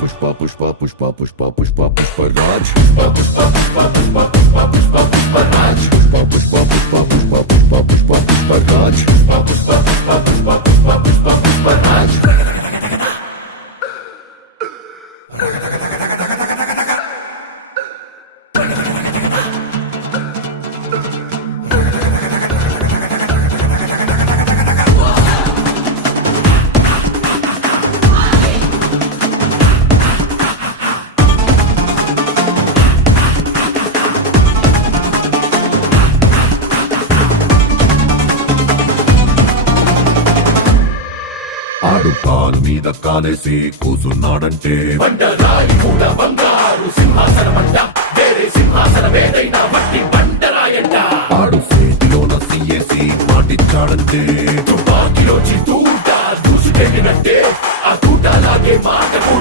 పుష్ప పుష్ప పుష్ప పుష్ప పుష్ప పుష్పరాజ్ పుష్ప పుష్ప పుష్ప పుష్ప పుష్ప పుష్ప పుష్పరాజ్ పుష్ప పుష్ప పుష్ప పుష్ప పుష్ప పుష్ప పుష్పరాజ్ పుష్ప పుష్ప పుష్ప పుష్ప పుష్ప పుష్ప పుష్పరాజ్ ఆడు కాలు మీద కాలేసి కూసున్నాడంటే బండరాయి మూల బంగారు సింహాసనమంట వేరే సింహాసనమేదైనా మట్టి బండరాయంట ఆడు చేతిలోన సీఏసి మాటిచ్చాడంటే తుపాకిలో దూట దూసుకెళ్ళినట్టే ఆ తూటలాగే మాట కూడా